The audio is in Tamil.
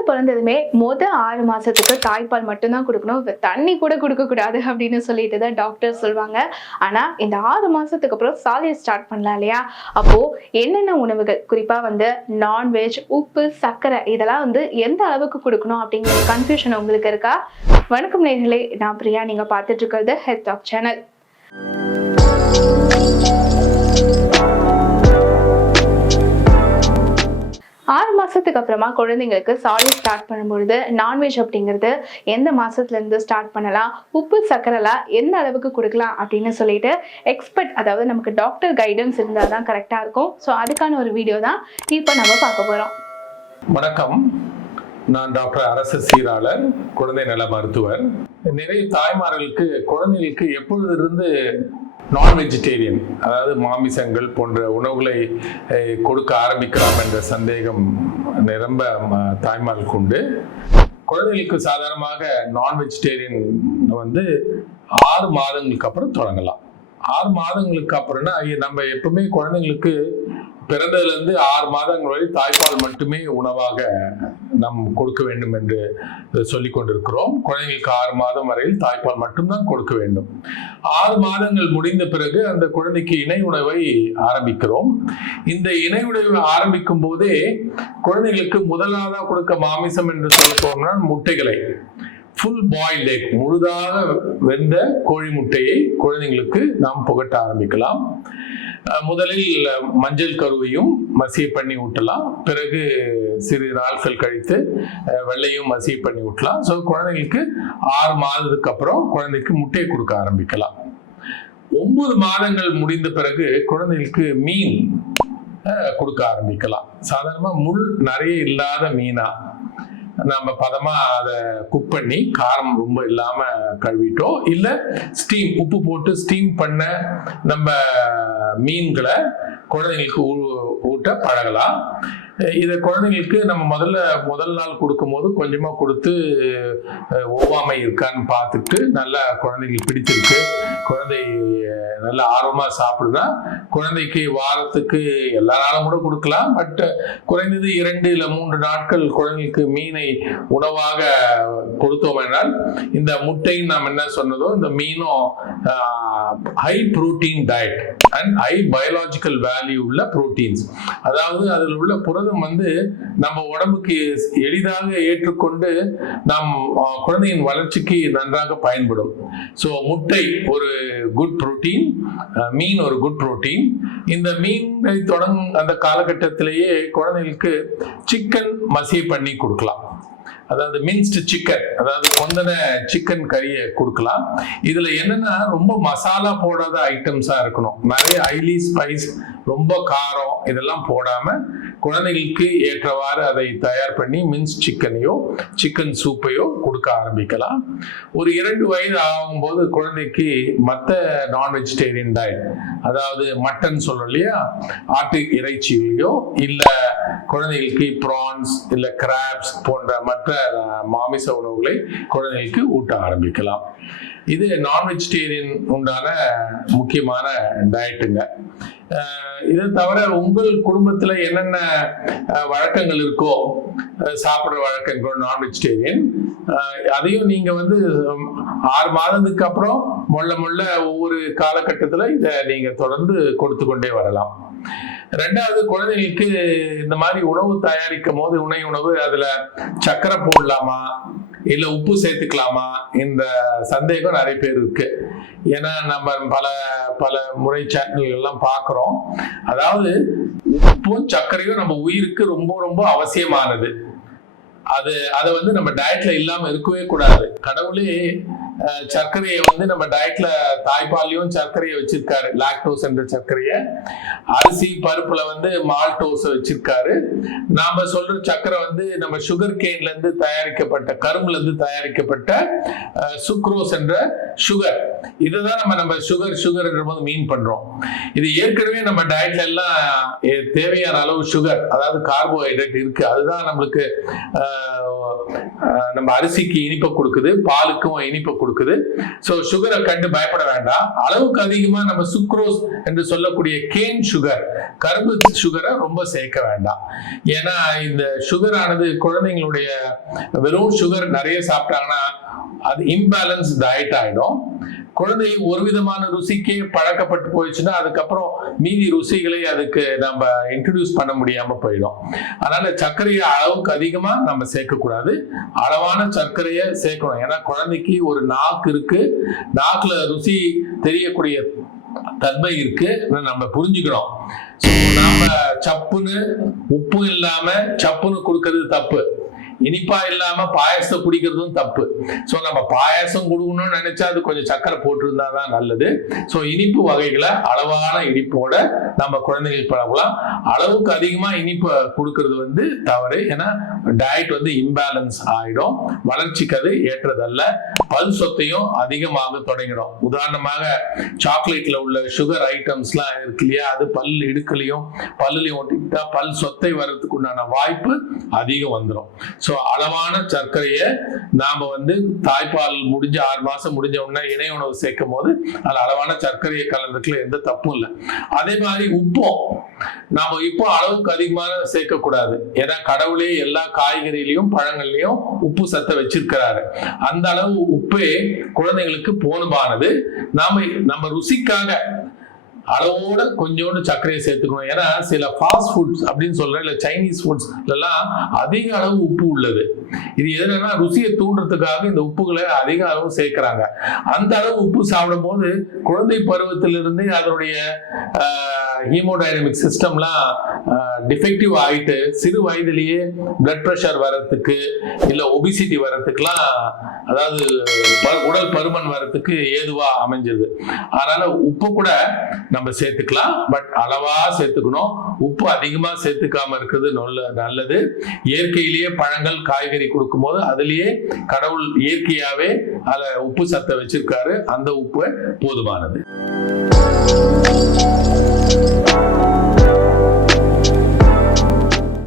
குழந்தை பிறந்ததுமே 6 மாசத்துக்கு தாய்ப்பால் மட்டும்தான் கொடுக்கணும், தண்ணி கூட கொடுக்க கூடாது அப்படின்னு சொல்லிட்டு தான் டாக்டர் சொல்லுவாங்க. ஆனா இந்த 6 மாசத்துக்கு அப்புறம் சாலிட் ஸ்டார்ட் பண்ணலாம் இல்லையா? அப்போ என்னென்ன உணவுகள், குறிப்பா நான்வெஜ், உப்பு, சர்க்கரை இதெல்லாம் எந்த அளவுக்கு கொடுக்கணும் அப்படிங்கிற கன்ஃபியூஷன் உங்களுக்கு இருக்கா? வணக்கம் நேயர்களே, நான் பிரியா. நீங்க பார்த்துட்டு இருக்கிறது ஹெல்த் டாக் சேனல். 6 மாசத்துக்கு அப்புறமா குழந்தைங்களுக்கு சாலிட் ஸ்டார்ட் பண்ணும்பொழுது நான்வெஜ் அப்படிங்கிறது எந்த மாசத்துல இருந்து ஸ்டார்ட் பண்ணலாம், உப்பு சர்க்கரைலாம் எந்த அளவுக்கு கொடுக்கலாம் அப்படின்னு சொல்லிட்டு எக்ஸ்பர்ட், அதாவது நமக்கு டாக்டர் கைடன்ஸ் இருந்தால் தான் கரெக்டாக இருக்கும். ஸோ அதுக்கான ஒரு வீடியோ தான் இப்போ நம்ம பார்க்க போகிறோம். வணக்கம், நான் டாக்டர் அரசு சீராளர், குழந்தை நல மருத்துவர். நிறைய தாய்மார்களுக்கு குழந்தைகளுக்கு எப்பொழுதிருந்து நான் வெஜிடேரியன், அதாவது மாமிசங்கள் போன்ற உணவுகளை கொடுக்க ஆரம்பிக்கலாம் என்ற சந்தேகம் நிரம்ப தாய்மார்களுக்கு உண்டு. குழந்தைகளுக்கு சாதாரணமாக நான் வெஜிடேரியன் 6 மாதங்களுக்கு அப்புறம் தொடங்கலாம். 6 மாதங்களுக்கு அப்புறம்னா நம்ம எப்பவுமே குழந்தைங்களுக்கு பிறந்ததுலேருந்து 6 மாதங்கள் வரை தாய்ப்பால் மட்டுமே உணவாக நாம் கொடுக்க வேண்டும் என்று சொல்லிக் கொண்டிருக்கிறோம். குழந்தைகளுக்கு 6 மாதம் வரையில் தாய்ப்பால் மட்டும்தான் கொடுக்க வேண்டும். 6 மாதங்கள் முடிந்த பிறகு அந்த குழந்தைக்கு இணை உணவை ஆரம்பிக்கிறோம். இந்த இணை உணவை ஆரம்பிக்கும் போதே குழந்தைகளுக்கு முதலாவதாக கொடுக்க மாமிசம் என்று சொல்ல முட்டைகளை, ஃபுல் பாயில்ட் எக், முழுதாக வெந்த கோழி முட்டையை குழந்தைங்களுக்கு நாம் புகட்ட ஆரம்பிக்கலாம். முதலில் மஞ்சள் கருவையும் மசிய பண்ணி ஊட்டலாம். பிறகு சிறு நாட்கள் கழித்து வெள்ளையும் மசிய பண்ணி ஊட்டலாம். ஸோ குழந்தைங்களுக்கு 6 மாதத்துக்கு அப்புறம் குழந்தைக்கு முட்டையை கொடுக்க ஆரம்பிக்கலாம். 9 மாதங்கள் முடிந்த பிறகு குழந்தைகளுக்கு மீன் கொடுக்க ஆரம்பிக்கலாம். சாதாரணமாக முள் நிறைய இல்லாத மீனா நம்ம பதமா அதை குக் பண்ணி காரம் ரொம்ப இல்லாம கழுவிட்டோம், இல்ல ஸ்டீம் உப்பு போட்டு ஸ்டீம் பண்ண நம்ம மீன்களை குழந்தைங்களுக்கு ஊட்ட பழகலாம். இதை குழந்தைங்களுக்கு நம்ம முதல் நாள் கொடுக்கும் போது கொஞ்சமா கொடுத்து ஒவ்வாமை இருக்கான்னு பார்த்துட்டு, நல்லா குழந்தைங்களுக்கு பிடிச்சிருக்கு, குழந்தை நல்ல ஆர்வமா சாப்பிடுதா, குழந்தைக்கு வாரத்துக்கு எல்லா நாளும் கூட கொடுக்கலாம். பட் குறைந்தது 2 இல்ல 3 நாட்கள் குழந்தைக்கு மீனை உணவாக கொடுத்தோம் என்றால், இந்த முட்டையும் நாம் என்ன சொன்னதோ இந்த மீனும் high protein diet and high biological value உள்ள புரோட்டீன்ஸ், அதாவது அதில் உள்ள புரதம் நம்ம உடம்புக்கு எளிதாக ஏற்றுக்கொண்டு நம் குழந்தையின் வளர்ச்சிக்கு நன்றாக பயன்படும். ஸோ முட்டை ஒரு குட் புரோட்டீன், மீன் ஒரு குட் புரோட்டீன். இந்த மீனை தொடங்கும் அந்த காலகட்டத்திலேயே குழந்தைகளுக்கு சிக்கன் மசிய பண்ணி கொடுக்கலாம். அதாவது மின்ஸ்டு சிக்கன், அதாவது கொந்தன சிக்கன் கறியை கொடுக்கலாம். இதுல என்னன்னா ரொம்ப மசாலா போடாத ஐட்டம்ஸா இருக்கணும். நிறைய ஹைலி ஸ்பைஸ், ரொம்ப காரம் இதெல்லாம் போடாம குழந்தைகளுக்கு ஏற்றவாறு அதை தயார் பண்ணி மின்ஸ் சிக்கனையோ சிக்கன் சூப்பையோ கொடுக்க ஆரம்பிக்கலாம். ஒரு 2 வயது ஆகும்போது குழந்தைக்கு மற்ற நான் வெஜிடேரியன் டயட், அதாவது மட்டன் சொல்றோம் இல்லையா, ஆட்டு இறைச்சியிலையோ இல்ல குழந்தைகளுக்கு ப்ரான்ஸ் இல்ல கிராப்ஸ் போன்ற மற்ற மாமிச உணவுகளை குழந்தைகளுக்கு ஊட்ட ஆரம்பிக்கலாம். இது நான் வெஜிடேரியன் உண்டான முக்கியமான டயட்டுங்க. இதை தவிர உங்கள் குடும்பத்துல என்னென்ன வழக்கங்கள் இருக்கோ, சாப்பிட்ற வழக்கங்கள் நான் வெஜிடேரியன், அதையும் நீங்க 6 மாதத்துக்கு அப்புறம் மொள்ள ஒவ்வொரு காலகட்டத்துல இதை நீங்க தொடர்ந்து கொடுத்து கொண்டே வரலாம். 2வது, குழந்தைகளுக்கு இந்த மாதிரி உணவு தயாரிக்கும் போது உணவு அதுல சர்க்கரை போடலாமா இல்ல உப்பு சேர்த்துக்கலாமா, இந்த சந்தேகம் நிறைய பேர் இருக்கு. ஏன்னா நம்ம பல முறை சேனல்கள் எல்லாம் பார்க்கிறோம். அதாவது உப்பும் சர்க்கரையும் நம்ம உயிருக்கு ரொம்ப ரொம்ப அவசியமானது. அதை நம்ம டயட்ல இல்லாம இருக்கவே கூடாது. கடவுளே சர்க்கரையை நம்ம டயட்ல தாய்ப்பாலையும் சர்க்கரையை வச்சிருக்காரு, லாக்டோஸ் என்ற சர்க்கரையை. அரிசி பருப்புல மால்டோஸ் வச்சிருக்காரு. நாம சொல்ற சர்க்கரை நம்ம சுகர் கேன்ல இருந்து தயாரிக்கப்பட்ட, கரும்புல இருந்து தயாரிக்கப்பட்ட சுக்ரோஸ் என்ற சுகர். இதுதான் நம்ம சுகர் என்ற போது மீன் பண்றோம். இது ஏற்கனவே நம்ம டயட்ல எல்லாம் தேவையான அளவு சுகர், அதாவது கார்போஹைட்ரேட் இருக்கு. அதுதான் நம்மளுக்கு நம்ம அரிசிக்கு இனிப்பை கொடுக்குது, பாலுக்கும் இனிப்பை கொடுக்குது. கொடுக்குது. ஸோ சுகரை கண்டு பயப்பட வேண்டாம். அளவுக்கு அதிகமா நம்ம சுக்ரோஸ் என்று சொல்லக்கூடிய கேன் சுகர், கரும்பு சுகரை ரொம்ப சேர்க்க வேண்டாம். ஏன்னா இந்த சுகர் ஆனது குழந்தைங்களுடைய வெறும் சுகர் நிறைய சாப்பிட்டாங்கன்னா அது இம்பேலன்ஸ் டயட் ஆயிடும். குழந்தை ஒரு விதமான ருசிக்கே பழக்கப்பட்டு போயிடுச்சுன்னா அதுக்கப்புறம் மீதி ருசிகளை அதுக்கு நம்ம இன்ட்ரடியூஸ் பண்ண முடியாம போயிடும். அதனால சர்க்கரையை அளவுக்கு அதிகமா நம்ம சேர்க்கக்கூடாது, அளவான சர்க்கரையை சேர்க்கணும். ஏன்னா குழந்தைக்கு ஒரு நாக்கு இருக்கு, நாக்குல ருசி தெரியக்கூடிய தன்மை இருக்கு, நம்ம புரிஞ்சுக்கணும். நாம சப்புன்னு உப்பு இல்லாம சப்புன்னு கொடுக்கறது தப்பு, இனிப்பா இல்லாம பாயசத்தை குடிக்கிறதும் தப்பு. ஸோ நம்ம பாயசம் கொடுக்கணும்னு நினைச்சா அது கொஞ்சம் சக்கரை போட்டிருந்தா தான் நல்லது. ஸோ இனிப்பு வகைகளை அளவான இனிப்போட நம்ம குழந்தைகளுக்கு பழகலாம். அளவுக்கு அதிகமா இனிப்பு கொடுக்கறது வந்து தவறு. ஏன்னா டயட் வந்து இம்பேலன்ஸ் ஆயிடும், வளர்ச்சிக்கு அது ஏற்றதல்ல. பல் சொத்தையும் அதிகமாக தொடங்கிடும். உதாரணமாக சாக்லேட்ல உள்ள சுகர் ஐட்டம்ஸ்லாம் இருக்கு இல்லையா, அது பல் இடுக்கலையும் பல்லுலையும் ஒட்டிக்கிட்டா பல் சொத்தை வர்றதுக்கு உண்டான வாய்ப்பு அதிகம் வந்துடும். ஸோ அளவான சர்க்கரையை நாம வந்து தாய்ப்பால் முடிஞ்ச 6 மாசம் முடிஞ்ச உடனே இணை உணவு சேர்க்கும் போது அதில் அளவான சர்க்கரையை கலந்துக்கல எந்த தப்பும் இல்லை. அதே மாதிரி உப்பும் நாம இப்போ அளவுக்கு அதிகமாக சேர்க்க கூடாது. ஏன்னா கடவுளே எல்லா காய்கறிலையும் பழங்கள்லையும் உப்பு சத்தை வச்சிருக்கிறாரு. அந்த அளவு உப்பே குழந்தைங்களுக்கு போதுமானது. நம்ம ருசிக்காக அளவோட கொஞ்சோண்டு சர்க்கரையை சேர்த்துக்கணும். ஏன்னா சில ஃபாஸ்ட் ஃபுட்ஸ் அப்படின்னு சொல்றேன், இல்ல சைனீஸ் ஃபுட்ஸ் எல்லாம் அதிக அளவு உப்பு உள்ளது. இது எதுனா ருசியை தூண்டுறதுக்காக இந்த உப்புகளை அதிக அளவு சேர்க்கிறாங்க. அந்த அளவு உப்பு சாப்பிடும் போது குழந்தை பருவத்திலிருந்து அதனுடைய ஹீமோடைனமிக் சிஸ்டம்லாம் டிஃபெக்டிவ் ஆயிட்டு சிறு வயதிலேயே பிளட் ப்ரெஷர் வர்றதுக்கு இல்ல ஒபிசிட்டி வர்றதுக்குலாம், அதாவது உடல் பருமன் வர்றதுக்கு ஏதுவா அமைஞ்சிருது. அதனால உப்பு கூட நம்ம சேர்த்துக்கலாம், பட் அளவா சேர்த்துக்கணும். உப்பு அதிகமா சேர்த்துக்காம இருக்கிறது நல்லது. இயற்கையிலேயே பழங்கள் காய்கறி கொடுக்கும் போது அதுலயே கடவுள் இயற்கையாவே அதுல உப்பு சத்தை வச்சிருக்காரு, அந்த உப்பு போதுமானது.